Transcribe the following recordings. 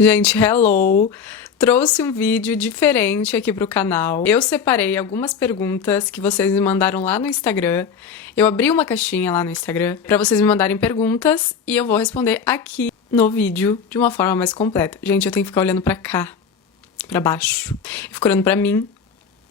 Gente, hello! Trouxe um vídeo diferente aqui pro canal. Eu separei algumas perguntas que vocês me mandaram lá no Instagram. Eu abri uma caixinha lá no Instagram pra vocês me mandarem perguntas e eu vou responder aqui no vídeo de uma forma mais completa. Gente, eu tenho que ficar olhando pra cá, pra baixo. Eu fico olhando pra mim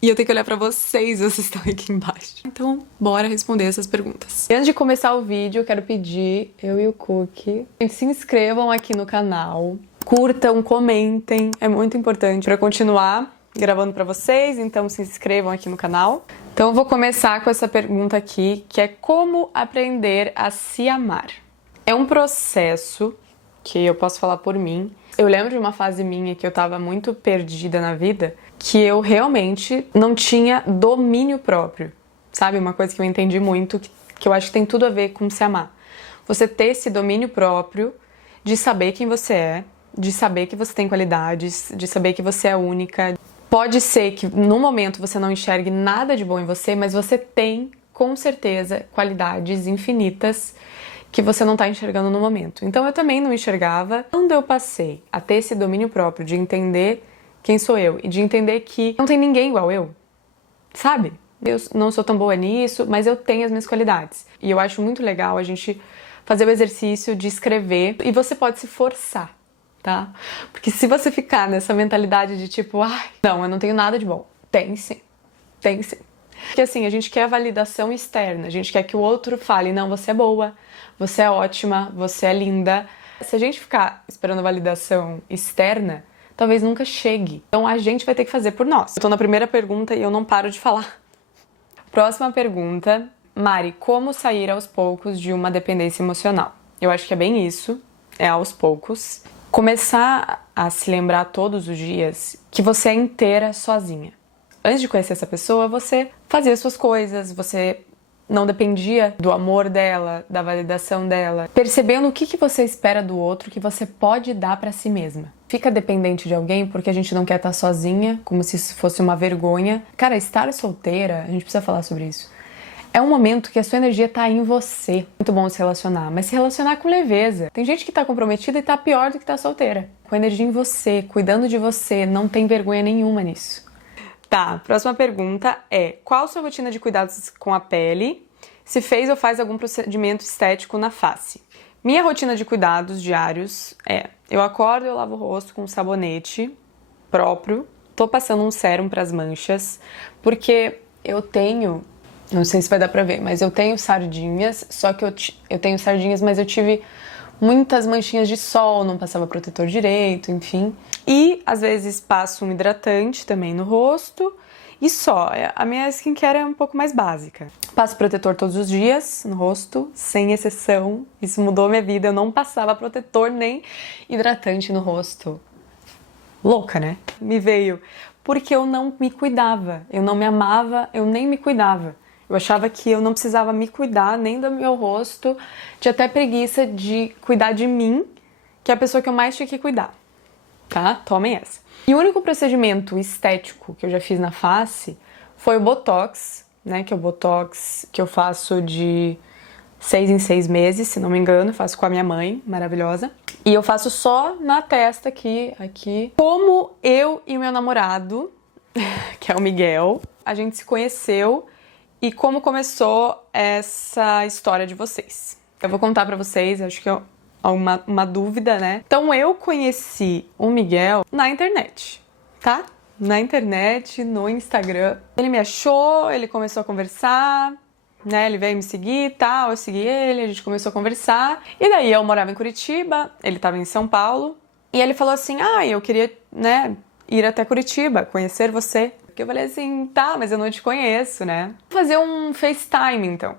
e eu tenho que olhar pra vocês estão aqui embaixo. Então, bora responder essas perguntas. E antes de começar o vídeo, eu quero pedir, eu e o Cookie, se inscrevam aqui no canal. Curtam, comentem, é muito importante para continuar gravando para vocês, então se inscrevam aqui no canal. Então eu vou começar com essa pergunta aqui, que é como aprender a se amar. É um processo que eu posso falar por mim. Eu lembro de uma fase minha que eu tava muito perdida na vida, que eu realmente não tinha domínio próprio, sabe? Uma coisa que eu entendi muito, que eu acho que tem tudo a ver com se amar. Você ter esse domínio próprio de saber quem você é, de saber que você tem qualidades, de saber que você é única. Pode ser que no momento você não enxergue nada de bom em você, mas você tem, com certeza, qualidades infinitas que você não está enxergando no momento. Então eu também não enxergava. Quando eu passei a ter esse domínio próprio, de entender quem sou eu e de entender que não tem ninguém igual eu, sabe? Eu não sou tão boa nisso, mas eu tenho as minhas qualidades. E eu acho muito legal a gente fazer o exercício de escrever e você pode se forçar, tá? Porque se você ficar nessa mentalidade de tipo, ai, não, eu não tenho nada de bom. Tem sim, tem sim. Porque assim, a gente quer a validação externa, a gente quer que o outro fale, não, você é boa, você é ótima, você é linda. Se a gente ficar esperando validação externa, talvez nunca chegue. Então a gente vai ter que fazer por nós. Eu tô na primeira pergunta e eu não paro de falar. Próxima pergunta. Mari, como sair aos poucos de uma dependência emocional? Eu acho que é bem isso, é aos poucos. Começar a se lembrar todos os dias que você é inteira sozinha. Antes de conhecer essa pessoa, você fazia suas coisas, você não dependia do amor dela, da validação dela. Percebendo o que você espera do outro que você pode dar pra si mesma. Fica dependente de alguém porque a gente não quer estar sozinha, como se isso fosse uma vergonha. Cara, estar solteira, a gente precisa falar sobre isso. É um momento que a sua energia tá em você. Muito bom se relacionar, mas se relacionar com leveza. Tem gente que tá comprometida e tá pior do que tá solteira. Com a energia em você, cuidando de você, não tem vergonha nenhuma nisso. Tá, próxima pergunta é: qual a sua rotina de cuidados com a pele? Se fez ou faz algum procedimento estético na face? Minha rotina de cuidados diários é: eu acordo, eu lavo o rosto com um sabonete próprio, tô passando um sérum pras manchas, porque eu tenho... Não sei se vai dar pra ver, mas eu tenho sardinhas, só que eu tenho sardinhas, mas eu tive muitas manchinhas de sol, não passava protetor direito, enfim. E às vezes passo um hidratante também no rosto e só. A minha skincare é um pouco mais básica. Passo protetor todos os dias no rosto, sem exceção. Isso mudou minha vida, eu não passava protetor nem hidratante no rosto. Louca, né? Me veio. Porque eu não me cuidava, eu não me amava, eu nem me cuidava. Eu achava que eu não precisava me cuidar, nem do meu rosto, tinha até preguiça de cuidar de mim, que é a pessoa que eu mais tinha que cuidar, tá? Tomem essa. E o único procedimento estético que eu já fiz na face foi o Botox, né? Que é o Botox que eu faço de 6 em 6 meses, se não me engano, faço com a minha mãe, maravilhosa. E eu faço só na testa aqui. Como eu e o meu namorado, que é o Miguel, a gente se conheceu e como começou essa história de vocês. Eu vou contar pra vocês, acho que é uma dúvida, né? Então eu conheci o Miguel na internet, tá? Na internet, no Instagram. Ele me achou, ele começou a conversar, né? Ele veio me seguir e tal, eu segui ele, a gente começou a conversar. E daí eu morava em Curitiba, ele tava em São Paulo. E ele falou assim, eu queria, né, ir até Curitiba, conhecer você. Eu falei assim, tá, mas eu não te conheço, né? Vou fazer um FaceTime, então,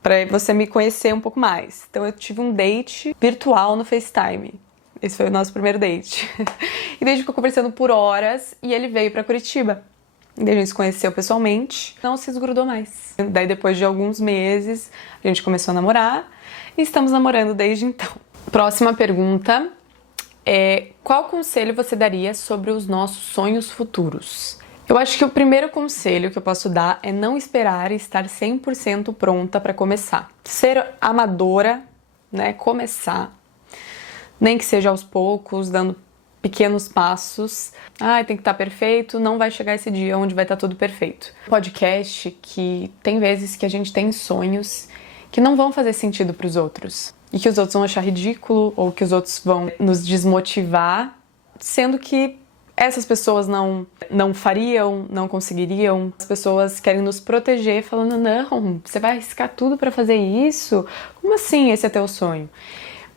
pra você me conhecer um pouco mais. Então eu tive um date virtual no FaceTime. Esse foi o nosso primeiro date. E daí a gente ficou conversando por horas e ele veio pra Curitiba. E daí a gente se conheceu pessoalmente, não se desgrudou mais. Daí depois de alguns meses, a gente começou a namorar e estamos namorando desde então. Próxima pergunta é: qual conselho você daria sobre os nossos sonhos futuros? Eu acho que o primeiro conselho que eu posso dar é não esperar estar 100% pronta para começar. Ser amadora, né? Começar. Nem que seja aos poucos, dando pequenos passos. Tem que estar perfeito, não vai chegar esse dia onde vai estar tudo perfeito. Podcast que tem vezes que a gente tem sonhos que não vão fazer sentido para os outros. E que os outros vão achar ridículo, ou que os outros vão nos desmotivar, sendo que essas pessoas não fariam, não conseguiriam. As pessoas querem nos proteger, falando, não, você vai arriscar tudo para fazer isso? Como assim esse é teu sonho?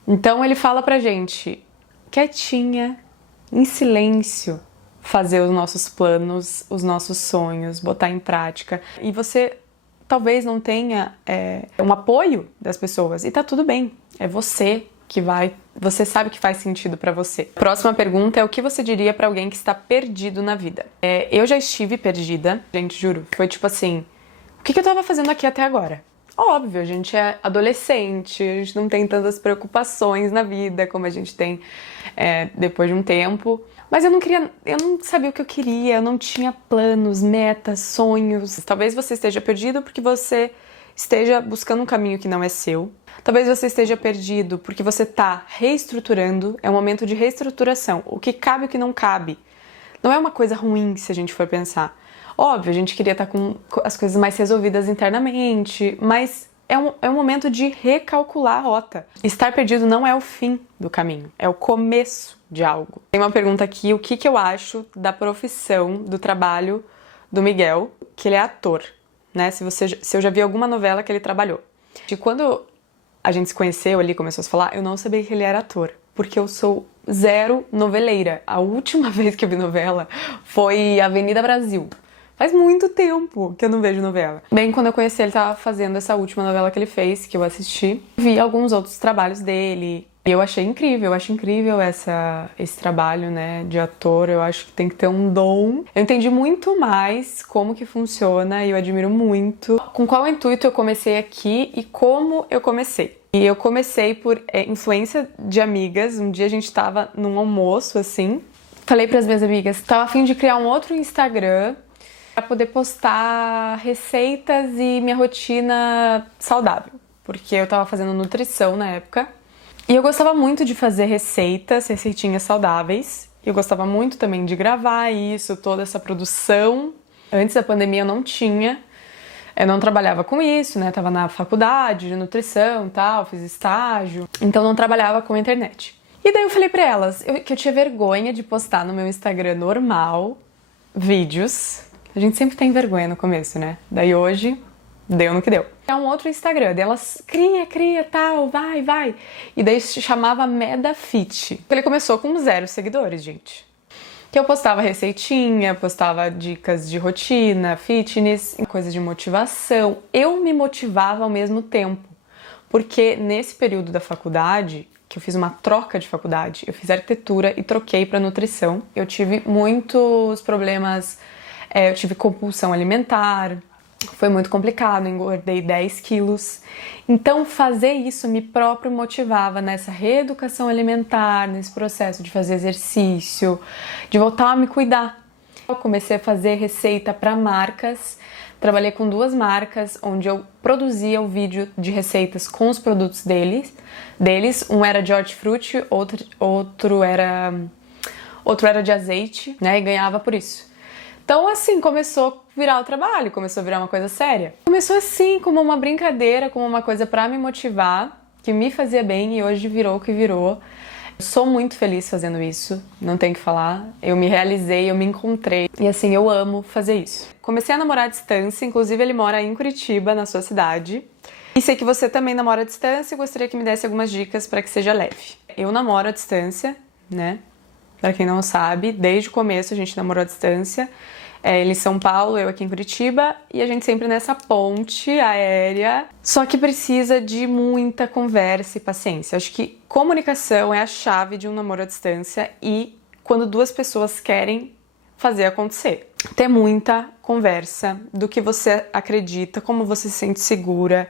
Então ele fala pra gente, quietinha, em silêncio, fazer os nossos planos, os nossos sonhos, botar em prática. E você talvez não tenha um apoio das pessoas, e tá tudo bem, é você que vai, você sabe que faz sentido pra você. Próxima pergunta é o que você diria pra alguém que está perdido na vida? Eu já estive perdida, gente, juro, foi tipo assim, o que eu tava fazendo aqui até agora? Óbvio, a gente é adolescente, a gente não tem tantas preocupações na vida como a gente tem depois de um tempo. Mas eu não sabia o que eu queria, eu não tinha planos, metas, sonhos. Talvez você esteja perdido porque você esteja buscando um caminho que não é seu. Talvez você esteja perdido porque você está reestruturando, é um momento de reestruturação. O que cabe e o que não cabe. Não é uma coisa ruim se a gente for pensar. Óbvio, a gente queria estar com as coisas mais resolvidas internamente, mas é um momento de recalcular a rota. Estar perdido não é o fim do caminho, é o começo de algo. Tem uma pergunta aqui, o que eu acho da profissão, do trabalho do Miguel, que ele é ator, né? Se eu já vi alguma novela que ele trabalhou. E quando a gente se conheceu ali, começou a se falar, eu não sabia que ele era ator, porque eu sou zero noveleira. A última vez que eu vi novela foi Avenida Brasil. Faz muito tempo que eu não vejo novela. Bem, quando eu conheci ele, tava fazendo essa última novela que ele fez, que eu assisti. Vi alguns outros trabalhos dele. E eu achei incrível, eu acho incrível esse trabalho, né, de ator. Eu acho que tem que ter um dom. Eu entendi muito mais como que funciona e eu admiro muito. Com qual intuito eu comecei aqui e como eu comecei. E eu comecei por influência de amigas. Um dia a gente tava num almoço, assim. Falei pras minhas amigas, tava a fim de criar um outro Instagram para poder postar receitas e minha rotina saudável, porque eu tava fazendo nutrição na época e eu gostava muito de fazer receitinhas saudáveis. Eu gostava muito também de gravar isso, toda essa produção. Antes da pandemia eu não trabalhava com isso, né? Tava na faculdade de nutrição e tal, fiz estágio, então não trabalhava com a internet. E daí eu falei pra elas que eu tinha vergonha de postar no meu Instagram normal vídeos. A gente sempre tem vergonha no começo, né? Daí hoje, deu no que deu. É um outro Instagram, delas cria, tal, vai. E daí se chamava MedaFit. Ele começou com 0 seguidores, gente. Que eu postava receitinha, postava dicas de rotina, fitness, coisas de motivação. Eu me motivava ao mesmo tempo. Porque nesse período da faculdade, que eu fiz uma troca de faculdade, eu fiz arquitetura e troquei para nutrição. Eu tive muitos problemas. Eu tive compulsão alimentar, foi muito complicado, engordei 10 quilos. Então fazer isso me próprio motivava nessa reeducação alimentar, nesse processo de fazer exercício, de voltar a me cuidar. Eu comecei a fazer receita para marcas, trabalhei com 2 marcas, onde eu produzia o vídeo de receitas com os produtos deles. Um era de hortifruti, outro era de azeite, né, e ganhava por isso. Então, assim, começou a virar o trabalho, começou a virar uma coisa séria. Começou assim, como uma brincadeira, como uma coisa pra me motivar, que me fazia bem e hoje virou o que virou. Eu sou muito feliz fazendo isso, não tem o que falar. Eu me realizei, eu me encontrei e assim, eu amo fazer isso. Comecei a namorar à distância, inclusive ele mora em Curitiba, na sua cidade. E sei que você também namora à distância e gostaria que me desse algumas dicas para que seja leve. Eu namoro à distância, né? Pra quem não sabe, desde o começo a gente namorou à distância. Ele em São Paulo, eu aqui em Curitiba, e a gente sempre nessa ponte aérea. Só que precisa de muita conversa e paciência. Acho que comunicação é a chave de um namoro à distância e quando 2 pessoas querem fazer acontecer. Ter muita conversa do que você acredita, como você se sente segura,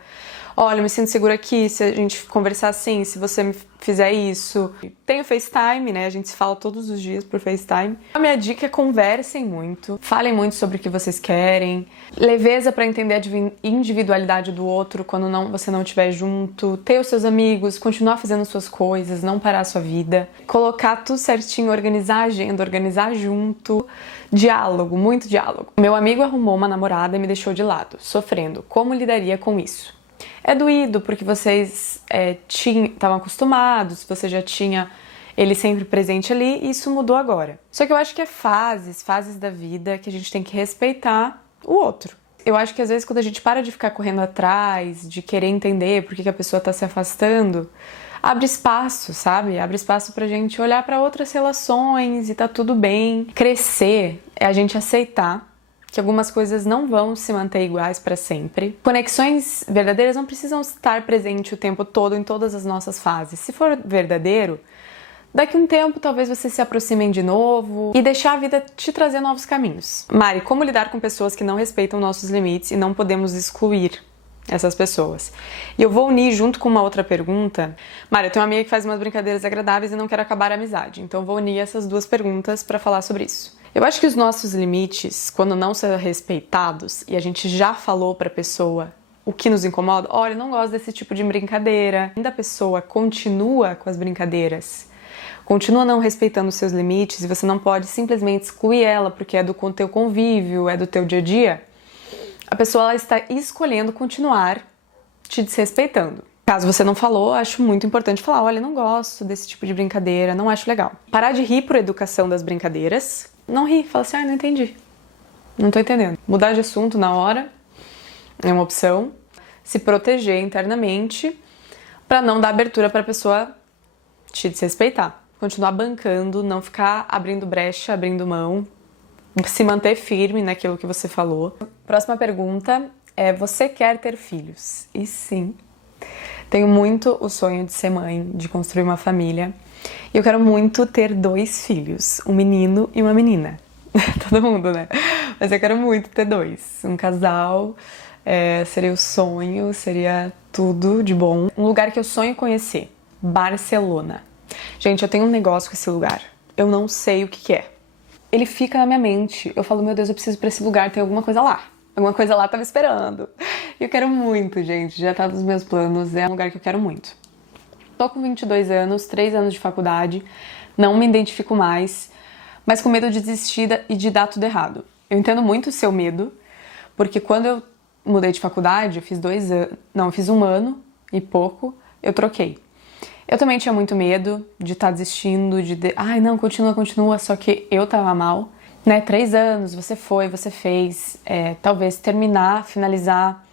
Olha, eu me sinto segura aqui, se a gente conversar assim, se você me fizer isso. Tem o FaceTime, né? A gente se fala todos os dias por FaceTime. A minha dica é conversem muito, falem muito sobre o que vocês querem, leveza pra entender a individualidade do outro quando você não estiver junto, ter os seus amigos, continuar fazendo suas coisas, não parar a sua vida, colocar tudo certinho, organizar a agenda, organizar junto, diálogo, muito diálogo. Meu amigo arrumou uma namorada e me deixou de lado, sofrendo. Como lidaria com isso? É doído porque vocês estavam acostumados, você já tinha ele sempre presente ali e isso mudou agora. Só que eu acho que é fases da vida que a gente tem que respeitar o outro. Eu acho que às vezes quando a gente para de ficar correndo atrás, de querer entender por que a pessoa tá se afastando, abre espaço, sabe? Abre espaço pra gente olhar pra outras relações e tá tudo bem. Crescer é a gente aceitar que algumas coisas não vão se manter iguais para sempre. Conexões verdadeiras não precisam estar presentes o tempo todo em todas as nossas fases. Se for verdadeiro, daqui a um tempo talvez vocês se aproximem de novo e deixar a vida te trazer novos caminhos. Mari, como lidar com pessoas que não respeitam nossos limites e não podemos excluir essas pessoas? E eu vou unir junto com uma outra pergunta. Mari, eu tenho uma amiga que faz umas brincadeiras agradáveis e não quero acabar a amizade. Então eu vou unir essas duas perguntas para falar sobre isso. Eu acho que os nossos limites, quando não são respeitados, e a gente já falou pra pessoa o que nos incomoda, olha, eu não gosto desse tipo de brincadeira, ainda a pessoa continua com as brincadeiras, continua não respeitando os seus limites, e você não pode simplesmente excluir ela porque é do teu convívio, é do teu dia a dia, a pessoa ela está escolhendo continuar te desrespeitando. Caso você não falou, acho muito importante falar, olha, não gosto desse tipo de brincadeira, não acho legal. Parar de rir por educação das brincadeiras. Não ri, fala assim, não entendi, não tô entendendo. Mudar de assunto na hora é uma opção. Se proteger internamente pra não dar abertura pra pessoa te desrespeitar. Continuar bancando, não ficar abrindo brecha, abrindo mão, se manter firme naquilo que você falou. Próxima pergunta é, você quer ter filhos? E sim, tenho muito o sonho de ser mãe, de construir uma família. E eu quero muito ter 2 filhos, um menino e uma menina. Todo mundo, né? Mas eu quero muito ter 2. Um casal, seria o sonho, seria tudo de bom. Um lugar que eu sonho conhecer, Barcelona. Gente, eu tenho um negócio com esse lugar. Eu não sei o que é. Ele fica na minha mente. Eu falo, meu Deus, eu preciso ir pra esse lugar, tem alguma coisa lá. Alguma coisa lá tá me esperando. E eu quero muito, gente. Já tá nos meus planos, é um lugar que eu quero muito. Tô com 22 anos, 3 anos de faculdade, não me identifico mais, mas com medo de desistir e de dar tudo errado. Eu entendo muito o seu medo, porque quando eu mudei de faculdade, eu fiz 2 anos, não, eu fiz 1 ano e pouco, eu troquei. Eu também tinha muito medo de estar desistindo, ai não, continua, só que eu tava mal, né? 3 anos, você foi, você fez, talvez terminar, finalizar,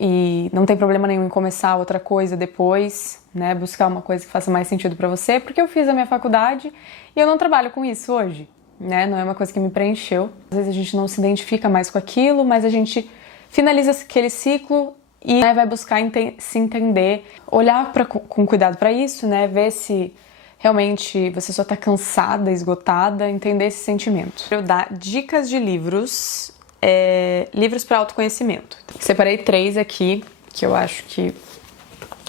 e não tem problema nenhum em começar outra coisa depois, né? Buscar uma coisa que faça mais sentido pra você, porque eu fiz a minha faculdade e eu não trabalho com isso hoje, né? Não é uma coisa que me preencheu. Às vezes a gente não se identifica mais com aquilo, mas a gente finaliza aquele ciclo e, né, vai buscar se entender, olhar com cuidado pra isso, né? Ver se realmente você só tá cansada, esgotada, entender esse sentimento. Eu dar dicas de livros, livros para autoconhecimento. Separei 3 aqui que eu acho que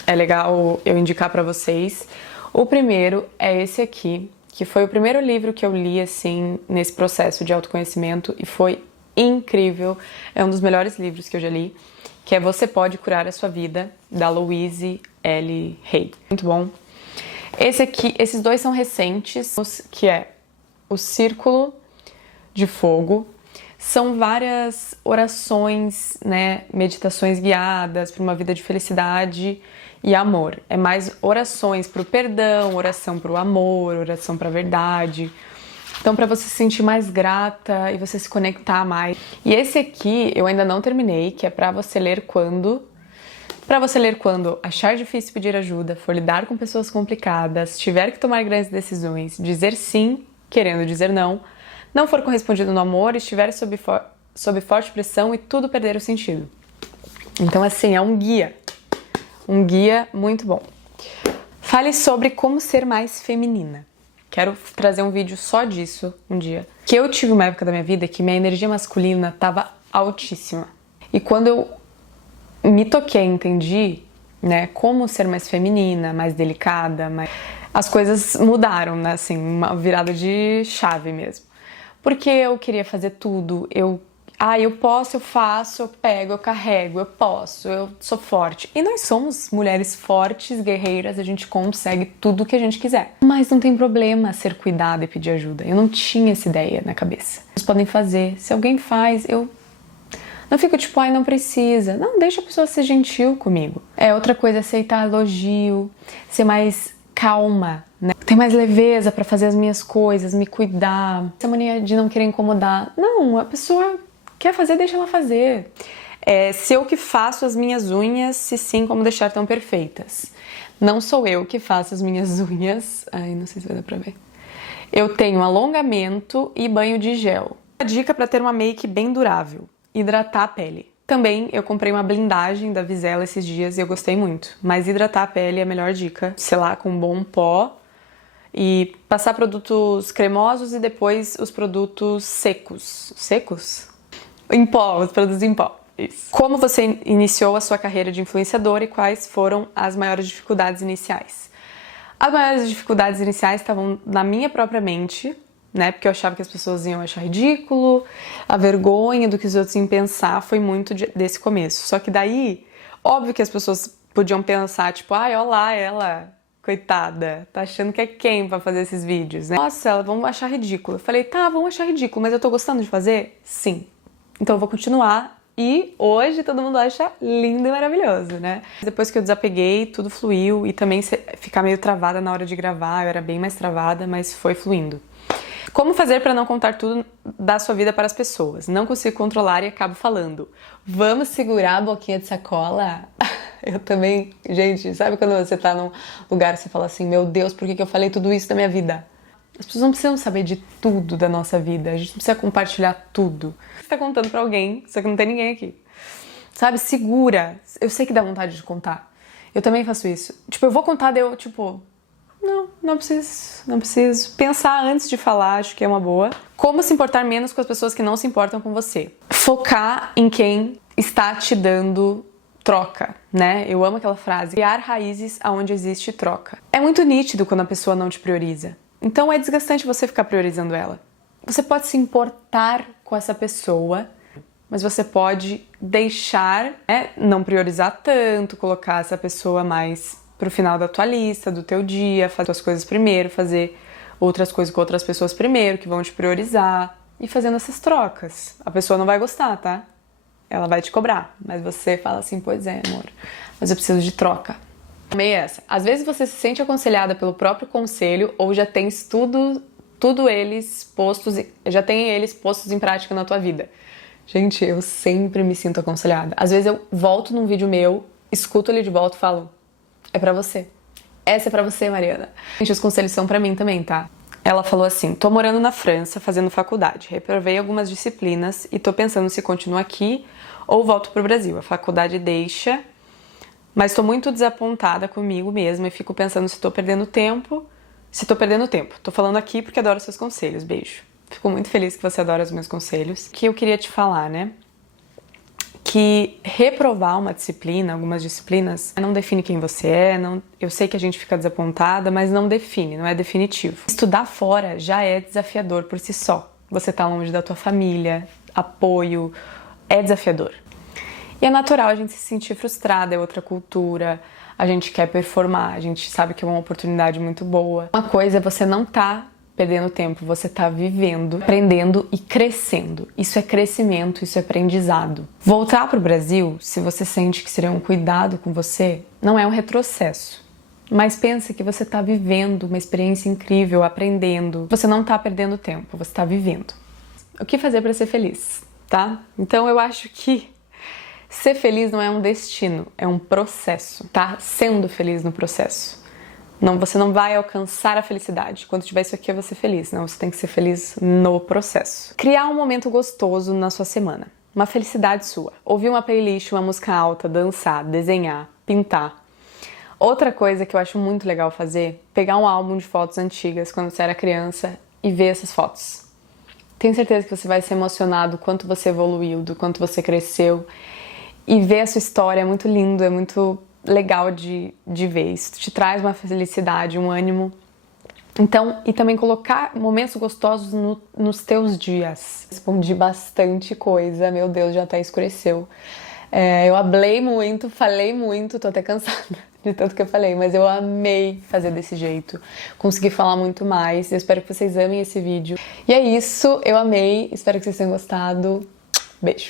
é legal eu indicar para vocês. O primeiro é esse aqui, que foi o primeiro livro que eu li assim nesse processo de autoconhecimento e foi incrível. É um dos melhores livros que eu já li, que é Você Pode Curar a Sua Vida, da Louise L. Hay. Muito bom. Esses 2 são recentes, que é O Círculo de Fogo. São várias orações, né, meditações guiadas para uma vida de felicidade e amor. É mais orações para o perdão, oração para o amor, oração para a verdade. Então, para você se sentir mais grata e você se conectar mais. E esse aqui eu ainda não terminei, que é para você ler quando achar difícil pedir ajuda, for lidar com pessoas complicadas, tiver que tomar grandes decisões, dizer sim, querendo dizer não for correspondido no amor, estiver sob forte pressão e tudo perder o sentido. Então, assim, é um guia muito bom. Fale sobre como ser mais feminina. Quero trazer um vídeo só disso um dia. Que eu tive uma época da minha vida que minha energia masculina estava altíssima. E quando eu me toquei, entendi né? Como ser mais feminina, mais delicada, mais... As coisas mudaram, né? Assim, uma virada de chave mesmo. Porque eu queria fazer tudo, eu posso, eu faço, eu pego, eu carrego, eu posso, eu sou forte. E nós somos mulheres fortes, guerreiras, a gente consegue tudo o que a gente quiser. Mas não tem problema ser cuidada e pedir ajuda. Eu não tinha essa ideia na cabeça. Vocês podem fazer. Se alguém faz, eu não fico tipo, ai, não precisa. Não, deixa a pessoa ser gentil comigo. Outra coisa, aceitar elogio, ser mais calma, né? Ter mais leveza pra fazer as minhas coisas, me cuidar. Essa mania de não querer incomodar. Não, a pessoa quer fazer, deixa ela fazer. Se eu que faço as minhas unhas, se sim, como deixar tão perfeitas. Não sou eu que faço as minhas unhas. Ai, não sei se vai dar pra ver. Eu tenho alongamento e banho de gel. Uma dica para ter uma make bem durável. Hidratar a pele. Também eu comprei uma blindagem da Visela esses dias e eu gostei muito. Mas hidratar a pele é a melhor dica. Sei lá, com um bom pó. E passar produtos cremosos e depois os produtos secos. Secos? Em pó, os produtos em pó. Isso. Como você iniciou a sua carreira de influenciadora e quais foram as maiores dificuldades iniciais? As maiores dificuldades iniciais estavam na minha própria mente, né? Porque eu achava que as pessoas iam achar ridículo, a vergonha do que os outros iam pensar foi muito desse começo. Só que daí, óbvio que as pessoas podiam pensar, tipo, ai, olha lá ela, coitada, tá achando que é quem pra fazer esses vídeos, né? Nossa, elas vão achar ridículo. Eu falei, tá, vão achar ridículo, mas eu tô gostando de fazer? Sim. Então eu vou continuar e hoje todo mundo acha lindo e maravilhoso, né? Depois que eu desapeguei, tudo fluiu e também ficar meio travada na hora de gravar, eu era bem mais travada, mas foi fluindo. Como fazer para não contar tudo da sua vida para as pessoas? Não consigo controlar e acabo falando. Vamos segurar a boquinha de sacola? Eu também, gente, sabe quando você tá num lugar e você fala assim, meu Deus, por que eu falei tudo isso da minha vida? As pessoas não precisam saber de tudo da nossa vida, a gente não precisa compartilhar tudo. Você tá contando pra alguém, só que não tem ninguém aqui. Sabe, segura. Eu sei que dá vontade de contar. Eu também faço isso. Tipo, eu vou contar, daí eu, tipo... Não preciso. Pensar antes de falar, acho que é uma boa. Como se importar menos com as pessoas que não se importam com você. Focar em quem está te dando troca, né? Eu amo aquela frase. Criar raízes aonde existe troca. É muito nítido quando a pessoa não te prioriza. Então é desgastante você ficar priorizando ela. Você pode se importar com essa pessoa, mas você pode deixar, né, não priorizar tanto, colocar essa pessoa mais pro final da tua lista, do teu dia, fazer as coisas primeiro, fazer outras coisas com outras pessoas primeiro, que vão te priorizar, e fazendo essas trocas. A pessoa não vai gostar, tá? Ela vai te cobrar, mas você fala assim, pois é, amor, mas eu preciso de troca. Meio essa. Às vezes você se sente aconselhada pelo próprio conselho ou já tens tudo eles postos, já tem eles postos em prática na tua vida. Gente, eu sempre me sinto aconselhada. Às vezes eu volto num vídeo meu, escuto ele de volta e falo, é pra você. Essa é pra você, Mariana. Gente, os conselhos são pra mim também, tá? Ela falou assim, tô morando na França, fazendo faculdade, reprovei algumas disciplinas e tô pensando se continuo aqui ou volto pro Brasil. A faculdade deixa... Mas estou muito desapontada comigo mesma e fico pensando se estou perdendo tempo. Tô falando aqui porque adoro seus conselhos. Beijo. Fico muito feliz que você adora os meus conselhos. O que eu queria te falar, né? Que reprovar uma disciplina, algumas disciplinas, não define quem você é. Eu sei que a gente fica desapontada, mas não define, não é definitivo. Estudar fora já é desafiador por si só. Você tá longe da tua família, apoio, é desafiador. E é natural a gente se sentir frustrada, é outra cultura, a gente quer performar, a gente sabe que é uma oportunidade muito boa. Uma coisa é você não tá perdendo tempo, você tá vivendo, aprendendo e crescendo. Isso é crescimento, isso é aprendizado. Voltar pro Brasil, se você sente que seria um cuidado com você, não é um retrocesso. Mas pensa que você tá vivendo uma experiência incrível, aprendendo. Você não tá perdendo tempo, você tá vivendo. O que fazer para ser feliz, tá? Então eu acho que ser feliz não é um destino, é um processo. Tá sendo feliz no processo. Não, você não vai alcançar a felicidade. Quando tiver isso aqui, eu vou ser feliz. Não, você tem que ser feliz no processo. Criar um momento gostoso na sua semana. Uma felicidade sua. Ouvir uma playlist, uma música alta, dançar, desenhar, pintar. Outra coisa que eu acho muito legal fazer, pegar um álbum de fotos antigas quando você era criança e ver essas fotos. Tenho certeza que você vai se emocionar do quanto você evoluiu, do quanto você cresceu. E ver a sua história é muito lindo, é muito legal de ver. Isso te traz uma felicidade, um ânimo. Então, e também colocar momentos gostosos nos teus dias. Respondi bastante coisa, meu Deus, já até escureceu. Eu hablei muito, falei muito, tô até cansada de tanto que eu falei, mas eu amei fazer desse jeito. Consegui falar muito mais, eu espero que vocês amem esse vídeo. E é isso, eu amei, espero que vocês tenham gostado. Beijo!